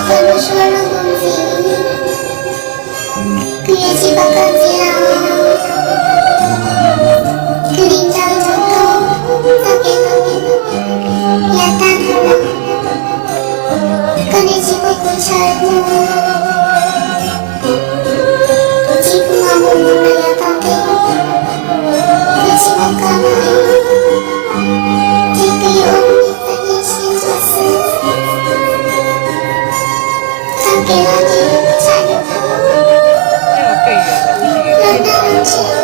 아까는 솔로본지 그의 집 바깥이랑 그림자를 젓고 자기는 야단하라 꺼내지고 구철고 지금 아무 몰라야 답게 그 지금 가만히 Thank you.